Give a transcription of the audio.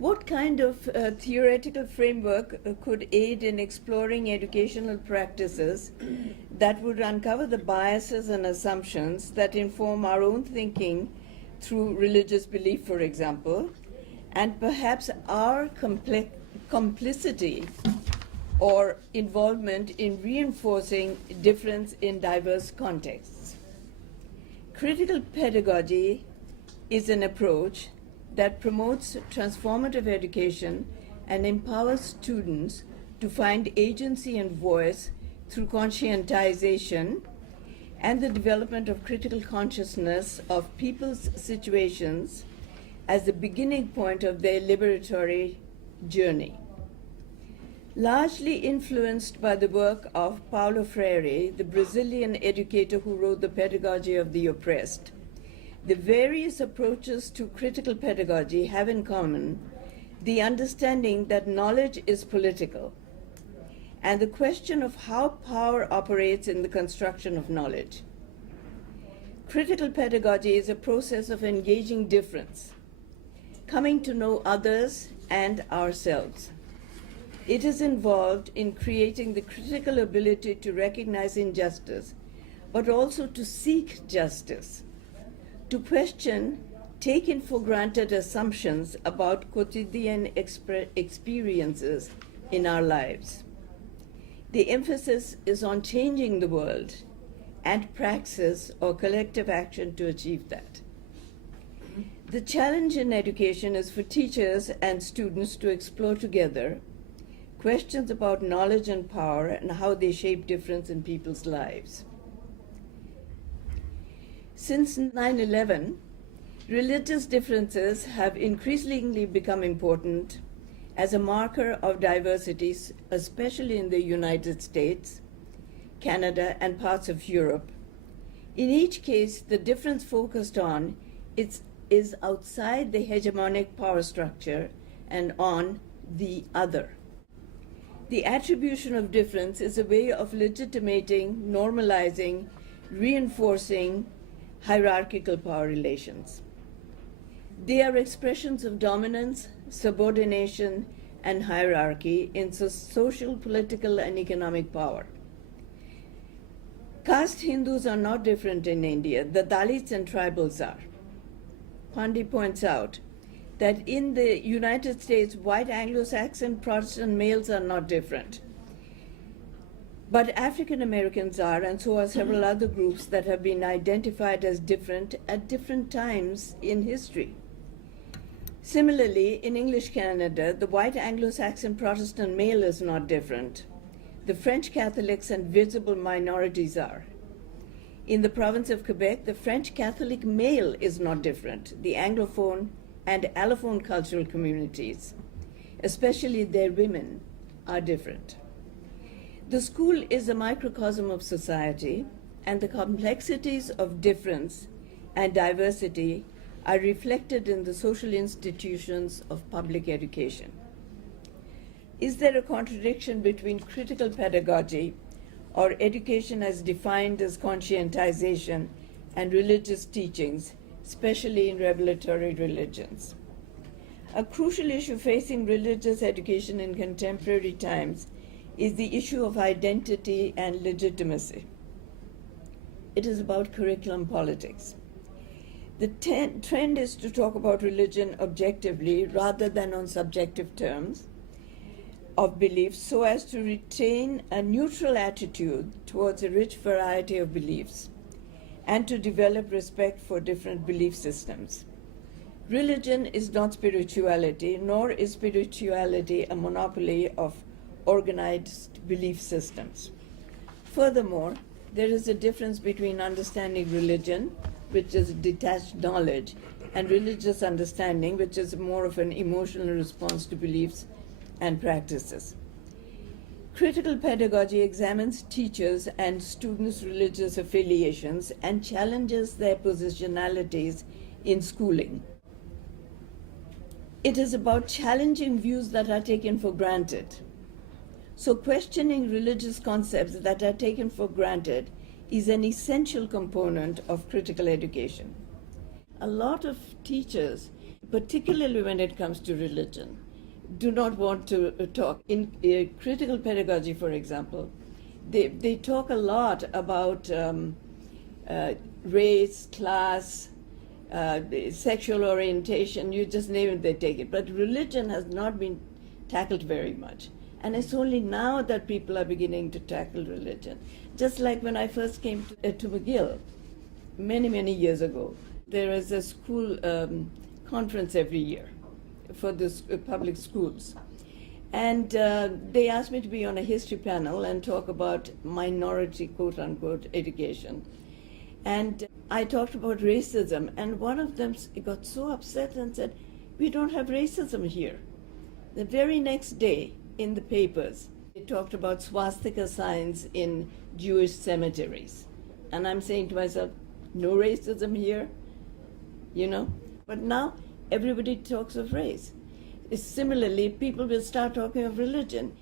What kind of theoretical framework could aid in exploring educational practices that would uncover the biases and assumptions that inform our own thinking through religious belief, for example, and perhaps our complicity or involvement in reinforcing difference in diverse contexts? Critical pedagogy is an approach that promotes transformative education and empowers students to find agency and voice through conscientization and the development of critical consciousness of people's situations as the beginning point of their liberatory journey. Largely influenced by the work of Paulo Freire, the Brazilian educator who wrote The Pedagogy of the Oppressed, the various approaches to critical pedagogy have in common the understanding that knowledge is political and the question of how power operates in the construction of knowledge. Critical pedagogy is a process of engaging difference, coming to know others and ourselves. It is involved in creating the critical ability to recognize injustice, but also to seek justice, to question taken for granted assumptions about quotidian experiences in our lives. The emphasis is on changing the world and praxis or collective action to achieve that. The challenge in education is for teachers and students to explore together questions about knowledge and power and how they shape difference in people's lives. Since 9/11, religious differences have increasingly become important as a marker of diversity, especially in the United States, Canada, and parts of Europe. In each case, the difference focused on is outside the hegemonic power structure and on the other. The attribution of difference is a way of legitimating, normalizing, reinforcing hierarchical power relations. They are expressions of dominance, subordination, and hierarchy in social, political, and economic power. Caste Hindus are not different in India. The Dalits and tribals are. Pandey points out that in the United States, white Anglo-Saxon Protestant males are not different. But African Americans are, and so are several other groups that have been identified as different at different times in history. Similarly, in English Canada, the white Anglo-Saxon Protestant male is not different. The French Catholics and visible minorities are. In the province of Quebec, the French Catholic male is not different. The Anglophone and Allophone cultural communities, especially their women, are different. The school is a microcosm of society, and the complexities of difference and diversity are reflected in the social institutions of public education. Is there a contradiction between critical pedagogy, or education as defined as conscientization, and religious teachings, especially in revelatory religions? A crucial issue facing religious education in contemporary times is the issue of identity and legitimacy. It is about curriculum politics. The trend is to talk about religion objectively rather than on subjective terms of beliefs, so as to retain a neutral attitude towards a rich variety of beliefs and to develop respect for different belief systems. Religion is not spirituality, nor is spirituality a monopoly of organized belief systems. Furthermore, there is a difference between understanding religion, which is detached knowledge, and religious understanding, which is more of an emotional response to beliefs and practices. Critical pedagogy examines teachers' and students' religious affiliations and challenges their positionalities in schooling. It is about challenging views that are taken for granted. So questioning religious concepts that are taken for granted is an essential component of critical education. A lot of teachers particularly when it comes to religion, do not want to talk. In critical pedagogy, for example, they talk a lot about race, class, sexual orientation, you just name it, they take it. But religion has not been tackled very much. And it's only now that people are beginning to tackle religion. Just like when I first came to McGill many, many years ago, there is a school conference every year for the public schools. And they asked me to be on a history panel and talk about minority, quote unquote, education. And I talked about racism, and one of them got so upset and said, "We don't have racism here." The very next day in the papers, they talked about swastika signs in Jewish cemeteries. And I'm saying to myself, no racism here, you know? But now everybody talks of race. Similarly, people will start talking of religion.